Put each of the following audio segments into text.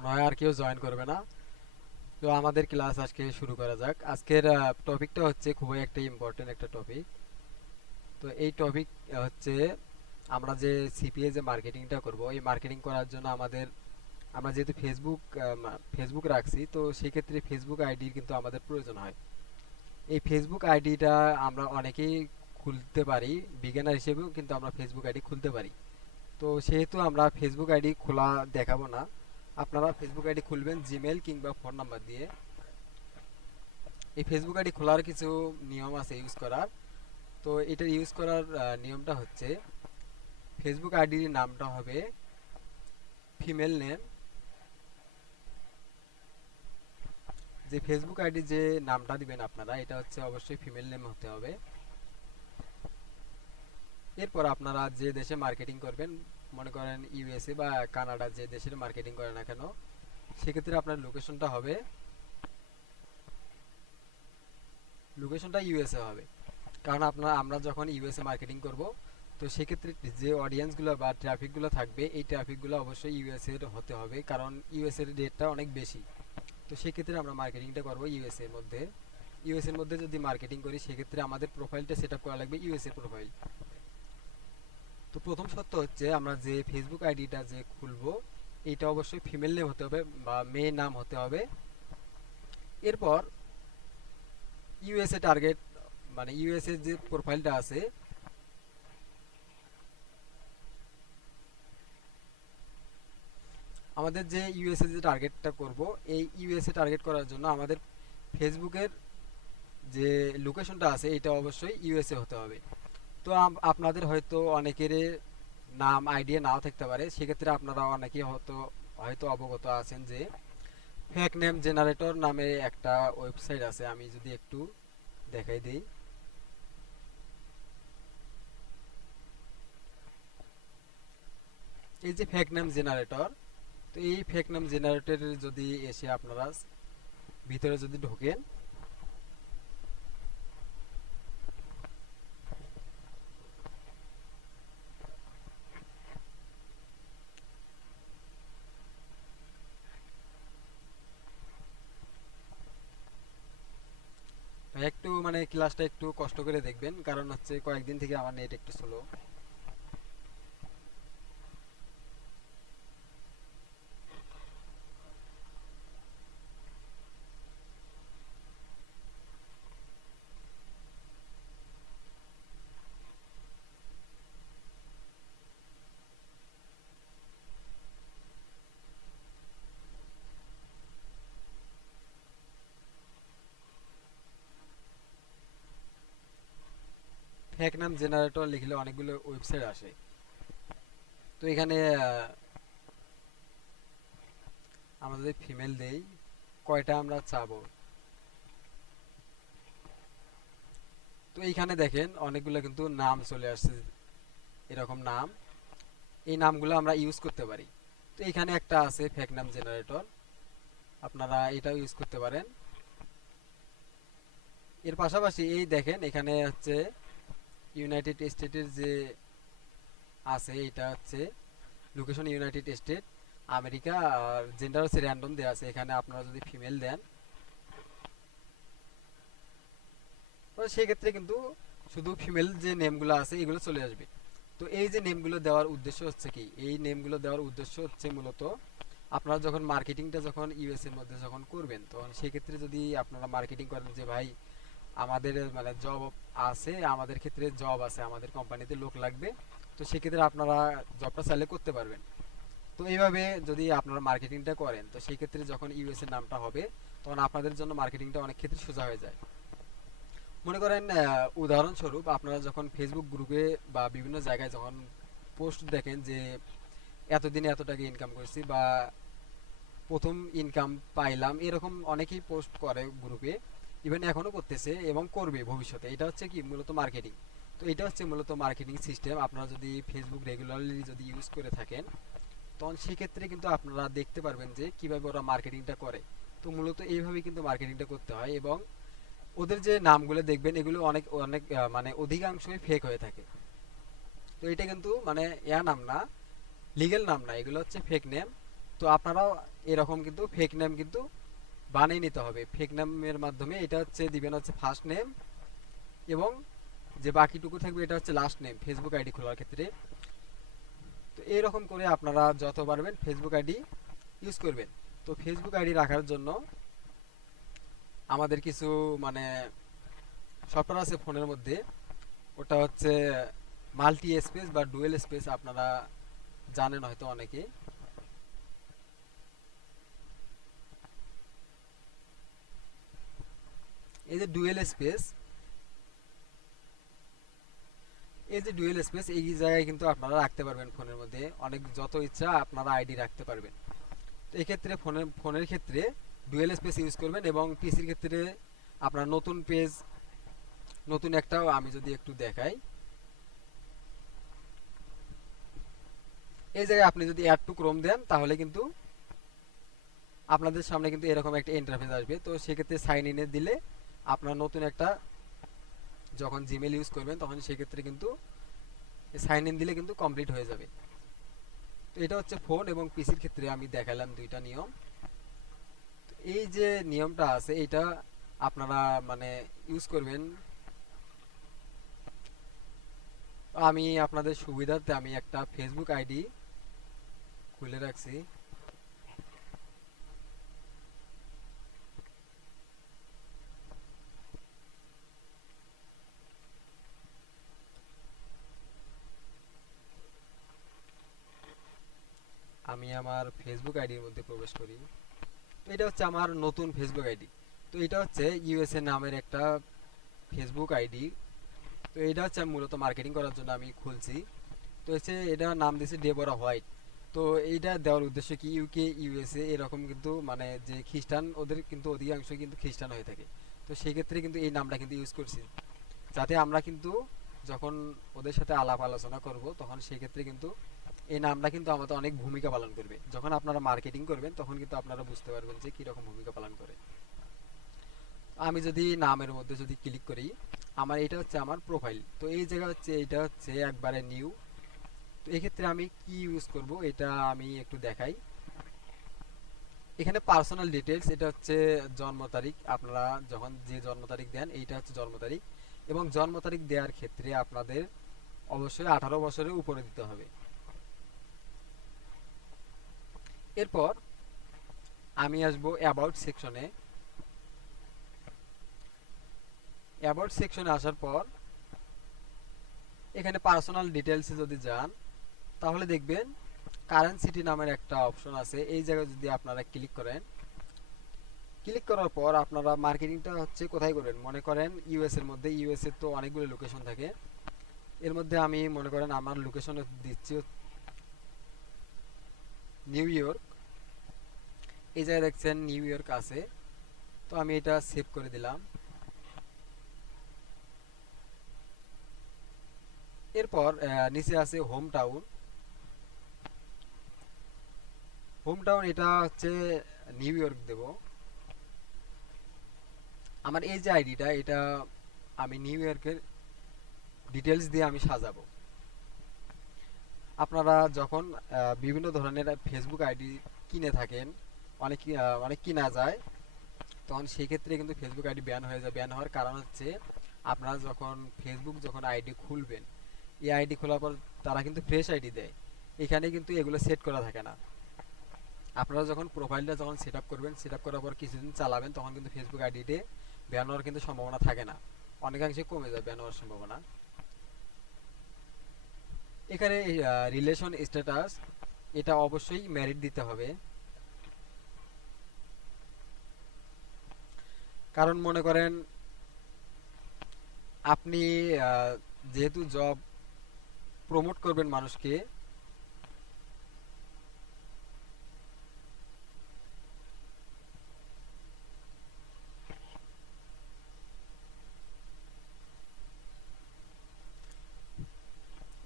মনে হয় আর কেউ জয়েন করবে না। তো আমাদের ক্লাস আজকে শুরু করা যাক। আজকের টপিকটা হচ্ছে খুবই একটা ইম্পর্টেন্ট একটা টপিক। তো এই টপিক হচ্ছে আমরা যে সিপিএ যে মার্কেটিংটা করব, এই মার্কেটিং করার জন্য আমরা যেহেতু ফেসবুক রাখছি, তো সেক্ষেত্রে ফেসবুক আইডির কিন্তু আমাদের প্রয়োজন হয়। এই ফেসবুক আইডিটা আমরা অনেকেই খুলতে পারি, বিগিনার হিসেবেও কিন্তু আমরা ফেসবুক আইডি খুলতে পারি। তো সেহেতু আমরা ফেসবুক আইডি খোলা দেখাবো না। আপনারা ফেসবুক আইডি খুলবেন জিমেল কিংবা ফোন নাম্বার দিয়ে। এই ফেসবুক আইডি খোলার কিছু নিয়ম আছে ইউজ করার। তো এটা ইউজ করার নিয়মটা হচ্ছে, ফেসবুক আইডির নামটা হবে ফিমেল নেম। যে ফেসবুক আইডি যে নামটা দিবেন আপনারা, এটা হচ্ছে অবশ্যই ফিমেল নেম হতে হবে। এরপর আপনারা যে দেশে মার্কেটিং করবেন, মনে করেন ইউএসএ বা কানাডা, যে দেশের মার্কেটিং করেন না কেন, সেক্ষেত্রে আপনার লোকেশনটা ইউএসএ হবে। কারণ আমরা যখন ইউএসএ মার্কেটিং করব, তো সেক্ষেত্রে যে অডিয়েন্সগুলো বা ট্রাফিকগুলো থাকবে, এই ট্রাফিকগুলো অবশ্যই ইউএসএ এর হতে হবে, কারণ ইউএসএ এর রেটটা অনেক বেশি। তো সেক্ষেত্রে আমরা মার্কেটিংটা করব ইউএসএ এর মধ্যে। ইউএসএ এর মধ্যে যদি মার্কেটিং করি, সেক্ষেত্রে আমাদের প্রোফাইলটা সেট আপ করা লাগবে ইউএসএ প্রোফাইল। তো প্রথম শর্ত হচ্ছে, আমরা যে ফেসবুক আইডিটা যে খুলবো, এটা অবশ্যই ফিমেল নেম হতে হবে বা মেয়ে নাম হতে হবে। এরপর ইউএসএ টার্গেট, মানে ইউএসএ যে প্রোফাইলটা আছে, আমাদের যে ইউএসএ যে টার্গেটটা করব, এই ইউএসএ টার্গেট করার জন্য আমাদের ফেসবুকের যে লোকেশনটা আছে, এটা অবশ্যই ইউএসএ হতে হবে। তো আপনাদের হয়তো অনেকের নাম আইডিয়া নাও থাকতে পারে, সেক্ষেত্রে আপনারা অনেকেই হয়তো হয়তো অবগত আছেন যে ফেক নেম জেনারেটর নামে একটা ওয়েবসাইট আছে। আমি যদি একটু দেখাই দিই, এই যে ফেক নেম জেনারেটর, তো এই ফেক নেম জেনারেটরের যদি এসে আপনারা ভিতরে যদি ঢোকেন, ভাই একটু মানে ক্লাসটা একটু কষ্ট করে দেখবেন, কারণ হচ্ছে কয়েকদিন থেকে আমার নেট একটু স্লো। ফেক নাম জেনারেটর লিখলে অনেকগুলো ওয়েবসাইট আসে। তো এখানে আমরা যদি ফিমেল দেই, কয়টা আমরা চাবো, তো এইখানে দেখেন অনেকগুলো কিন্তু নাম চলে আসছে, এরকম নাম। এই নামগুলো আমরা ইউজ করতে পারি। তো এখানে একটা আছে ফেক নাম জেনারেটর, আপনারা এটাও ইউজ করতে পারেন। এর পাশাপাশি এই দেখেন এখানে হচ্ছে ইউনাইটেড স্টেটের যে আছে, এটা হচ্ছে লোকেশন ইউনাইটেড স্টেট আমেরিকা, আর জেন্ডার হচ্ছে র্যান্ডম দেওয়া আছে। এখানে আপনারা যদি ফিমেল দেন, তো সেক্ষেত্রে কিন্তু শুধু ফিমেল যে নেমগুলো আছে এগুলো চলে আসবে। তো এই যে নেমগুলো দেওয়ার উদ্দেশ্য হচ্ছে কি, এই নেমগুলো দেওয়ার উদ্দেশ্য হচ্ছে মূলত আপনারা যখন মার্কেটিংটা যখন ইউএস এর মধ্যে যখন করবেন, তখন সেক্ষেত্রে যদি আপনারা মার্কেটিং করেন যে ভাই আমাদের মানে জব আছে, আমাদের ক্ষেত্রে জব আছে, আমাদের কোম্পানিতে লোক লাগবে, তো সেক্ষেত্রে আপনারা জবটা চাইলে করতে পারবেন। তো এইভাবে যদি আপনারা মার্কেটিংটা করেন, তো সেই ক্ষেত্রে যখন ইউএস এর নামটা হবে, তখন আপনাদের জন্য মার্কেটিংটা অনেক ক্ষেত্রে সোজা হয়ে যায়। মনে করেন উদাহরণস্বরূপ, আপনারা যখন ফেসবুক গ্রুপে বা বিভিন্ন জায়গায় যখন পোস্ট দেখেন যে এতদিনে এত টাকা ইনকাম করছি বা প্রথম ইনকাম পাইলাম, এরকম অনেকেই পোস্ট করে গ্রুপে, ইভেন এখনো করতেছে এবং করবে ভবিষ্যতে। এটা হচ্ছে কি মূলত মার্কেটিং। তো এটা হচ্ছে মূলত মার্কেটিং সিস্টেম। আপনারা যদি ফেসবুক রেগুলারলি যদি ইউজ করে থাকেন, তখন সেক্ষেত্রে কিন্তু আপনারা দেখতে পারবেন যে কিভাবে ওরা মার্কেটিংটা করে। তো মূলত এইভাবেই কিন্তু মার্কেটিংটা করতে হয়। এবং ওদের যে নামগুলো দেখবেন, এগুলো অনেক অনেক মানে অধিকাংশই ফেক হয়ে থাকে। তো এটা কিন্তু মানে নাম না, লিগেল নাম না, এগুলো হচ্ছে ফেক নেম। তো আপনারাও এরকম কিন্তু ফেক নেম কিন্তু বানিয়ে নিতে হবে। ফেক নেমের মাধ্যমে এটা হচ্ছে দিবেন হচ্ছে ফার্স্ট নেম, এবং যে বাকিটুকু থাকবে এটা হচ্ছে লাস্ট নেম ফেসবুক আইডি খোলার ক্ষেত্রে। তো এইরকম করে আপনারা যত পারবেন ফেসবুক আইডি ইউজ করবেন। তো ফেসবুক আইডি রাখার জন্য আমাদের কিছু মানে সফটওয়্যার আছে ফোনের মধ্যে, ওটা হচ্ছে মাল্টি স্পেস বা ডুয়েল স্পেস, আপনারা জানেন হয়তো অনেকে। এই যে ডুয়েল স্পেস, এই যে ডুয়েল স্পেস এই জায়গায় কিন্তু আপনারা রাখতে পারবেন ফোনের মধ্যে অনেক যত ইচ্ছা আপনারা আইডি রাখতে পারবেন। তো এই ক্ষেত্রে ফোনের ক্ষেত্রে ডুয়েল স্পেস ইউজ করবেন, এবং পিসির ক্ষেত্রে আপনার নতুন পেজ, নতুন একটাও আমি যদি একটু দেখাই, এই জায়গায় আপনি যদি অ্যাড টু ক্রোম দেন তাহলে কিন্তু আপনাদের সামনে কিন্তু এরকম একটা ইন্টারফেস আসবে। তো সেক্ষেত্রে সাইন ইনে দিলে আপনার নতুন একটা যখন জিমেল ইউজ করবেন তখন সেক্ষেত্রে কিন্তু সাইন ইন দিলে কিন্তু কমপ্লিট হয়ে যাবে। তো এটা হচ্ছে ফোন এবং পিসির ক্ষেত্রে আমি দেখালাম দুইটা নিয়ম। তো এই যে নিয়মটা আছে এটা আপনারা মানে ইউজ করবেন। আমি আপনাদের সুবিধার্থে আমি একটা ফেসবুক আইডি খুলে রাখছি। আমি আমার ফেসবুক আইডির মধ্যে প্রবেশ করি। তো এটা হচ্ছে আমার নতুন ফেসবুক আইডি। তো এটা হচ্ছে ইউএসএ নামের একটা ফেসবুক আইডি। তো এটা হচ্ছে আমি মূলত মার্কেটিং করার জন্য আমি খুলছি। তো হচ্ছে এটা নাম দিয়েছে ডেবোরা হোয়াইট। তো এইটা দেওয়ার উদ্দেশ্য কি, ইউকে ইউএসএ এরকম কিন্তু মানে যে খ্রিস্টান, ওদের কিন্তু অধিকাংশ কিন্তু খ্রিস্টান হয়ে থাকে। তো সেই ক্ষেত্রে কিন্তু এই নামটা কিন্তু ইউজ করছি, যাতে আমরা কিন্তু যখন ওদের সাথে আলাপ আলোচনা করব তখন সেই ক্ষেত্রে কিন্তু এই নামটা কিন্তু আমাদের অনেক ভূমিকা পালন করবে। যখন আপনারা মার্কেটিং করবেন তখন কিন্তু আপনারা বুঝতে পারবেন যে কীরকম ভূমিকা পালন করে। আমি যদি নামের মধ্যে যদি ক্লিক করি, আমার এটা হচ্ছে আমার প্রোফাইল। তো এই জায়গা হচ্ছে এটা হচ্ছে একবারে নিউ। তো এক্ষেত্রে আমি কি ইউজ করব এটা আমি একটু দেখাই। এখানে পার্সোনাল ডিটেলস, এটা হচ্ছে জন্ম তারিখ, আপনারা যখন যে জন্ম তারিখ দেন এইটা হচ্ছে জন্ম তারিখ, এবং জন্ম তারিখ দেওয়ার ক্ষেত্রে আপনাদের অবশ্যই 18 বছরের উপরে দিতে হবে। এরপর আমি আসবো অ্যাবাউট সেকশনে। অ্যাবাউট সেকশনে আসার পর এখানে পার্সোনাল ডিটেলসে যদি যান তাহলে দেখবেন কারেন্ট সিটি নামের একটা অপশন আছে। এই জায়গায় যদি আপনারা ক্লিক করেন, ক্লিক করার পর আপনারা মার্কেটিংটা হচ্ছে কোথায় করবেন, মনে করেন ইউএস এর মধ্যে। ইউএস এর তো অনেকগুলো লোকেশন থাকে, এর মধ্যে আমি মনে করেন আমার লোকেশন দিচ্ছি নিউ ইয়র্ক। এই জায়গায় দেখছেন নিউ ইয়র্ক আছে, তো আমি এটা সেভ করে দিলাম। এরপর নিচে আছে হোম টাউন। হোম টাউন এটা হচ্ছে নিউ ইয়র্ক দেব। আমার এই যে আইডিটা এটা আমি নিউ ইয়র্কের ডিটেলস দিয়ে আমি সাজাবো। আপনারা যখন বিভিন্ন ধরনের ফেসবুক আইডি কিনে থাকেন, অনেক অনেক কিনা যায়, তখন সেই ক্ষেত্রে কিন্তু ফেসবুক আইডি ব্যান হয়ে যায়। ব্যান হওয়ার কারণ হচ্ছে আপনারা যখন ফেসবুক যখন আইডি খুলবেন, এই আইডি খোলার পর তারা কিন্তু ফ্রেশ আইডি দেয়, এখানে কিন্তু এগুলো সেট করা থাকে না। আপনারা যখন প্রোফাইলটা যখন সেট আপ করবেন, সেট আপ করার পর কিছুদিন চালাবেন, তখন কিন্তু ফেসবুক আইডিতে ব্যান হওয়ার কিন্তু সম্ভাবনা থাকে না, অনেকাংশে কমে যায় ব্যান হওয়ার সম্ভাবনা। এখানে রিলেশন স্ট্যাটাস এটা অবশ্যই ম্যারিড দিতে হবে, কারণ মনে করেন আপনি যেহেতু জব প্রমোট করবেন মানুষকে,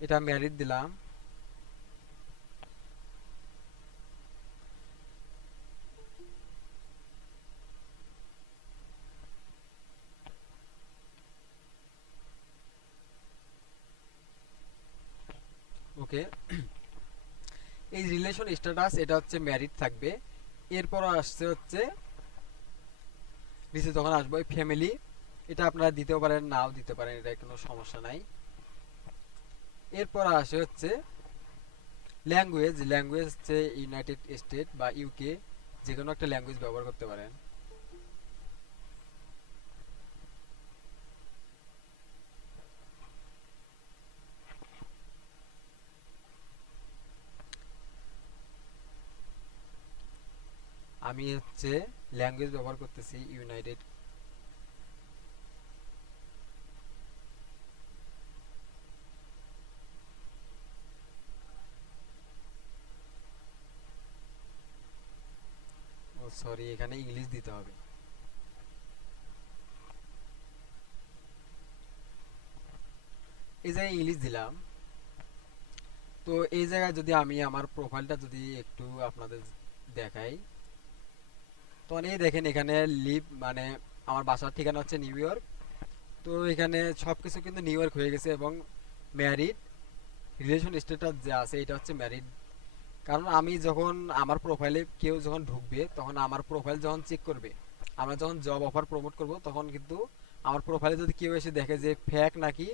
এটা ম্যারিড দিলাম। ওকে, এই রিলেশন স্ট্যাটাস এটা হচ্ছে ম্যারিড থাকবে। এরপর আসছে হচ্ছে নিচে যখন আসবো ফ্যামিলি, এটা আপনারা দিতেও পারেন নাও দিতে পারেন, এটা কোনো সমস্যা নাই। এরপর আসে হচ্ছে ল্যাঙ্গুয়েজ, ল্যাঙ্গুয়েজ হচ্ছে ইউনাইটেড স্টেট বা ইউকে, যে কোনো একটা ল্যাঙ্গুয়েজ ব্যবহার করতে পারেন। আমি হচ্ছে ল্যাঙ্গুয়েজ ব্যবহার করতেছি ইউনাইটেড। ও সরি, এখানে ইংলিশ দিতে হবে। এই জায়গায় ইংলিশ দিলাম। তো এই জায়গায় যদি আমি আমার প্রোফাইলটা যদি একটু আপনাদের দেখাই, তখন এই দেখেন এখানে লিভ মানে আমার বাসার ঠিকানা হচ্ছে নিউ ইয়র্ক। তো এখানে সবকিছু কিন্তু নিউ ইয়র্ক হয়ে গেছে, এবং ম্যারিড রিলেশন স্ট্যাটাস যা আছে এটা হচ্ছে ম্যারিড। কারণ আমি যখন আমার প্রোফাইলে কেউ যখন ঢুকবে, তখন আমার প্রোফাইল যখন চেক করবে, আমরা যখন জব অফার প্রমোট করব, তখন কিন্তু আমার প্রোফাইলে যদি কেউ এসে দেখে যে ফেক নাকি,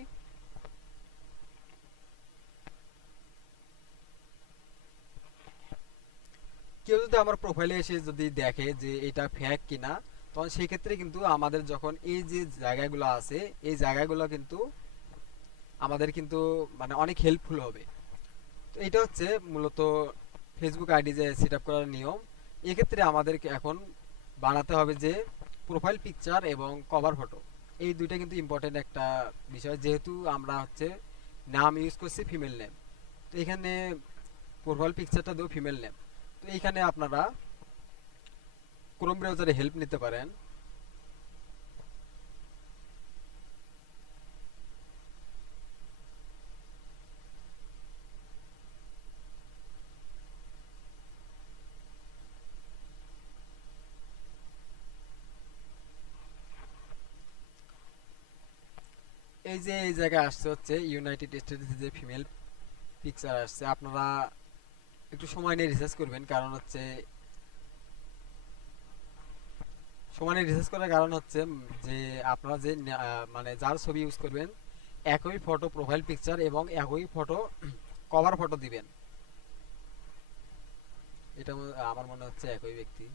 কেউ যদি আমার প্রোফাইলে এসে যদি দেখে যে এটা ফেক কিনা, তখন সেই ক্ষেত্রে কিন্তু আমাদের যখন এই যে জায়গাগুলো আছে, এই জায়গাগুলো কিন্তু আমাদের কিন্তু মানে অনেক হেল্পফুল হবে। তো এটা হচ্ছে মূলত ফেসবুক আইডি যে সেট আপ করার নিয়ম। এক্ষেত্রে আমাদেরকে এখন বানাতে হবে যে প্রোফাইল পিকচার এবং কভার ফটো, এই দুইটা কিন্তু ইম্পর্টেন্ট একটা বিষয়, যেহেতু আমরা হচ্ছে নাম ইউজ করছি ফিমেল নেম। তো এখানে প্রোফাইল পিকচারটা দেবো ফিমেল নেম। তো এইখানে আপনারা ক্রোম ব্রাউজারে হেল্প নিতে পারেন। এই যে এই জায়গায় আসছে হচ্ছে ইউনাইটেড স্টেটস যে ফিমেল পিকচার আসছে, আপনারা একটু সময় নিয়ে রিসার্চ করবেন। কারণ হচ্ছে সময় নিয়ে রিসার্চ করার কারণ হচ্ছে যে আপনারা যে মানে যার ছবি ইউজ করবেন, একই ফটো প্রোফাইল পিকচার এবং একই ফটো কভার ফটো দিবেন। এটা আমার মনে হচ্ছে একই ব্যক্তি।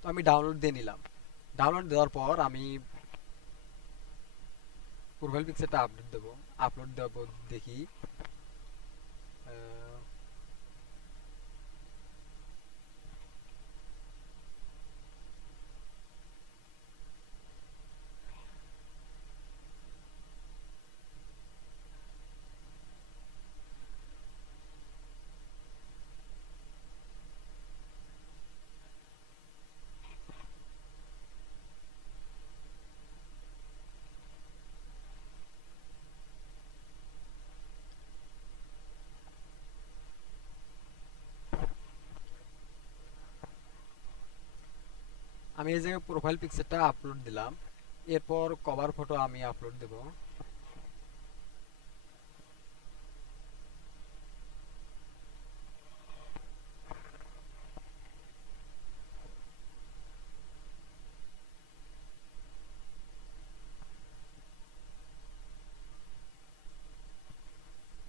তো আমি ডাউনলোড দিয়ে নিলাম। ডাউনলোড দেওয়ার পর আমি প্রোফাইল পিকচারটা আপডেট দেবো, আপলোড দেবো, দেখি। আহ, আমি এই জায়গায় প্রোফাইল পিকচারটা আপলোড দিলাম। এরপর কভার ফটো আমি আপলোড দেব।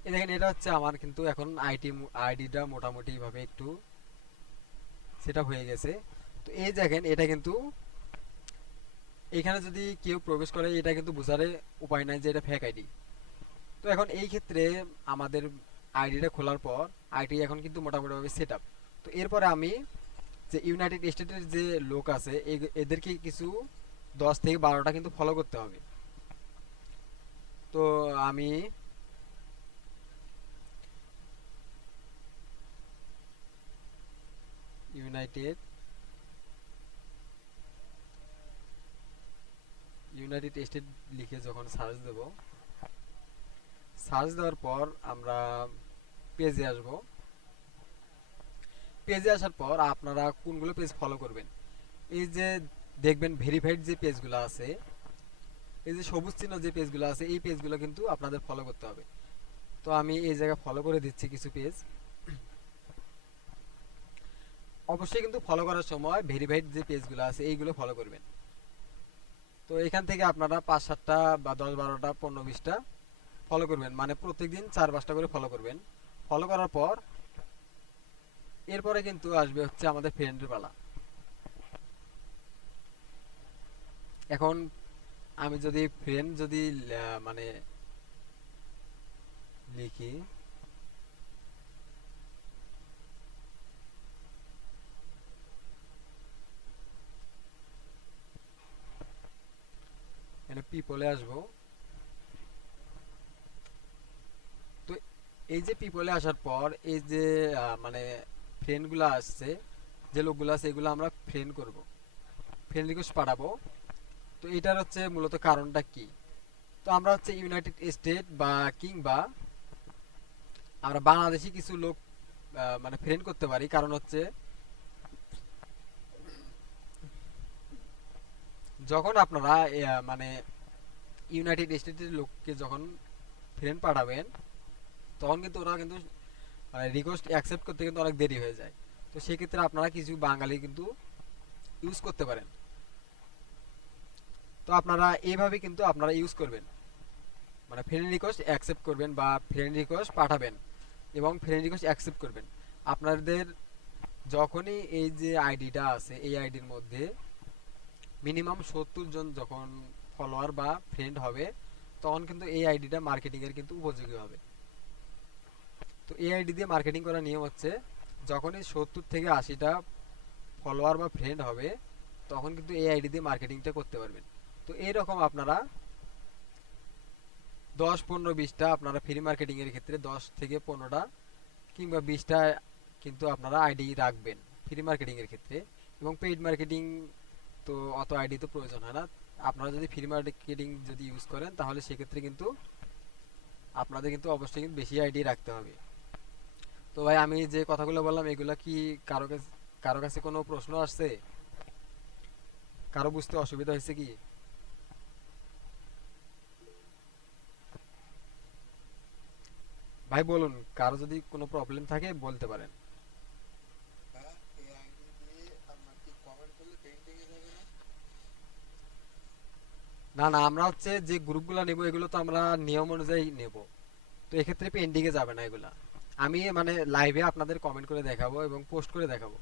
এই দেখেন এটা হচ্ছে আমার কিন্তু এখন আইডিটা মোটামুটি ভাবে একটু সেটা হয়ে গেছে। তো এই দেখেন এটা কিন্তু এখানে যদি কেউ প্রবেশ করে, এটা কিন্তু বোঝার উপায় নাই যে এটা ফেক আইডি। তো এখন এই ক্ষেত্রে আমাদের আইডিটা খোলার পর আইডি এখন কিন্তু মোটামুটিভাবে সেট আপ। তো এরপরে আমি যে ইউনাইটেড স্টেটের যে লোক আছে এদেরকে কিছু 10 থেকে 12টা কিন্তু ফলো করতে হবে। তো আমি ইউনাইটেড ইউনাইটেড স্টেট লিখে যখন সার্চ দেব, সার্চ দেওয়ার পর আমরা পেজে আসব। পেজে আসার পর আপনারা কোনগুলো পেজ ফলো করবেন, এই যে দেখবেন ভেরিফাইড যে পেজগুলো আছে, এই যে সবুজ চিহ্ন যে পেজগুলো আছে, এই পেজগুলো কিন্তু আপনাদের ফলো করতে হবে। তো আমি এই জায়গায় ফলো করে দিচ্ছি কিছু পেজ। অবশ্যই কিন্তু ফলো করার সময় ভেরিফাইড যে পেজগুলো আছে এইগুলো ফলো করবেন। তো এখান থেকে আপনারা 5-7টা বা 10-12টা 15-20টা ফলো করবেন, মানে প্রত্যেকদিন 4-5টা করে ফলো করবেন। ফলো করার পর এরপরে কিন্তু আসবে হচ্ছে আমাদের ফ্রেন্ডের পালা। এখন আমি যদি ফ্রেন্ড যদি মানে লিখি, এখানে পিপলে আসবো। তো এই যে পিপলে আসার পর এই যে মানে ফ্রেন্ডগুলো আসছে, যে লোকগুলো আছে এগুলো আমরা ফ্রেন্ড করব, ফ্রেন্ড রিকোয়েস্ট পাঠাবো। তো এটার হচ্ছে মূলত কারণটা কি? তো আমরা হচ্ছে ইউনাইটেড স্টেট বা কিংবা আমরা বাংলাদেশি কিছু লোক মানে ফ্রেন্ড করতে পারি, কারণ হচ্ছে যখন আপনারা মানে ইউনাইটেড স্টেটের লোককে যখন ফ্রেন্ড পাঠাবেন তখন কিন্তু ওরা কিন্তু মানে রিকোয়েস্ট অ্যাকসেপ্ট করতে কিন্তু অনেক দেরি হয়ে যায়। তো সেক্ষেত্রে আপনারা কিছু বাঙালি কিন্তু ইউজ করতে পারেন। তো আপনারা এইভাবে কিন্তু আপনারা ইউজ করবেন, মানে ফ্রেন্ড রিকোয়েস্ট অ্যাকসেপ্ট করবেন বা ফ্রেন্ড রিকোয়েস্ট পাঠাবেন এবং ফ্রেন্ড রিকোয়েস্ট অ্যাকসেপ্ট করবেন। আপনাদের যখনই এই যে আইডিটা আছে এই আইডির মধ্যে মিনিমাম 70 জন যখন ফলোয়ার বা ফ্রেন্ড হবে তখন কিন্তু এই আইডিটা মার্কেটিং এর কিন্তু উপযোগী হবে। তো এই আইডি দিয়ে মার্কেটিং করার নিয়ম হচ্ছে যখনই 70 থেকে 80টা ফলোয়ার বা ফ্রেন্ড হবে তখন কিন্তু এই আইডি দিয়ে মার্কেটিংটা করতে পারবেন। তো এইরকম আপনারা 10, 15, 20টা আপনারা ফ্রি মার্কেটিং এর ক্ষেত্রে 10 থেকে 15টা কিংবা 20টা কিন্তু আপনারা আইডি রাখবেন ফ্রি মার্কেটিং এর ক্ষেত্রে। এবং পেইড মার্কেটিং তো অত আইডি তো প্রয়োজন হয় না। আপনারা যদি ফ্রি মার্কেটিং যদি ইউজ করেন তাহলে সেক্ষেত্রে কিন্তু আপনাদের কিন্তু অবশ্যই কিন্তু বেশি আইডি রাখতে হবে। তো ভাই আমি যে কথাগুলো বললাম এগুলা কি কারো কাছে কোনো প্রশ্ন আসছে? কারো বুঝতে অসুবিধা হয়েছে কি? ভাই বলুন, কারো যদি কোনো প্রবলেম থাকে বলতে পারেন। না না, আমরা হচ্ছে যে গ্রুপগুলো নেব এগুলো তো আমরা নিয়ম অনুযায়ী নেব। তো এক্ষেত্রে পেন্ডিং এ যাবে না এগুলা। আমি মানে লাইভে আপনাদের কমেন্ট করে দেখাবো এবং পোস্ট করে দেখাবো।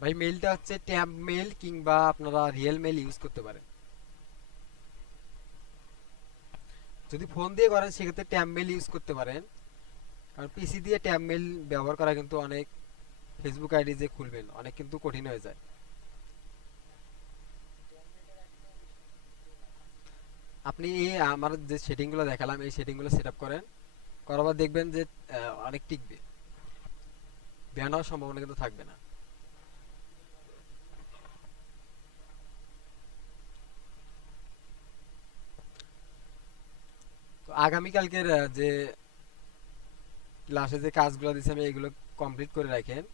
ভাই মেইলটা হচ্ছে ট্যাব মেইল কিংবা আপনারা রিয়েল মেইল ইউজ করতে পারেন। যদি ফোন দিয়ে করেন সেক্ষেত্রে ট্যাব মেইল ইউজ করতে পারেন, কারণ পিসি দিয়ে ট্যাব মেইল ব্যবহার করা কিন্তু অনেক, ফেসবুক আইডি যে খুলবেন অনেক কিন্তু কঠিন হয়ে যায়। আপনি এই আমার যে সেটিংগুলো দেখালাম এই সেটিংগুলো সেট আপ করেন, করার পর দেখবেন যে অনেক টিকবে, ব্যান হওয়ার সম্ভাবনা কিন্তু থাকবে না। তো আগামীকালকের যে ক্লাসে যে কাজগুলো দিচ্ছি আমি এগুলো কমপ্লিট করে রাখেন।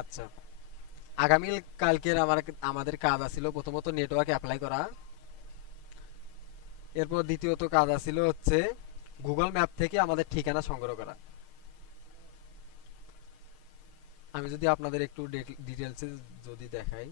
আচ্ছা, আগামী কালকের আমাদের কাজ আছিল প্রথমত নেটওয়ার্ক অ্যাপ্লাই করা, এরপর দ্বিতীয়ত কাজ আছিল হচ্ছে গুগল ম্যাপ থেকে আমাদের ঠিকানা সংগ্রহ করা। আমি যদি আপনাদের একটু ডিটেলসে যদি দেখাই,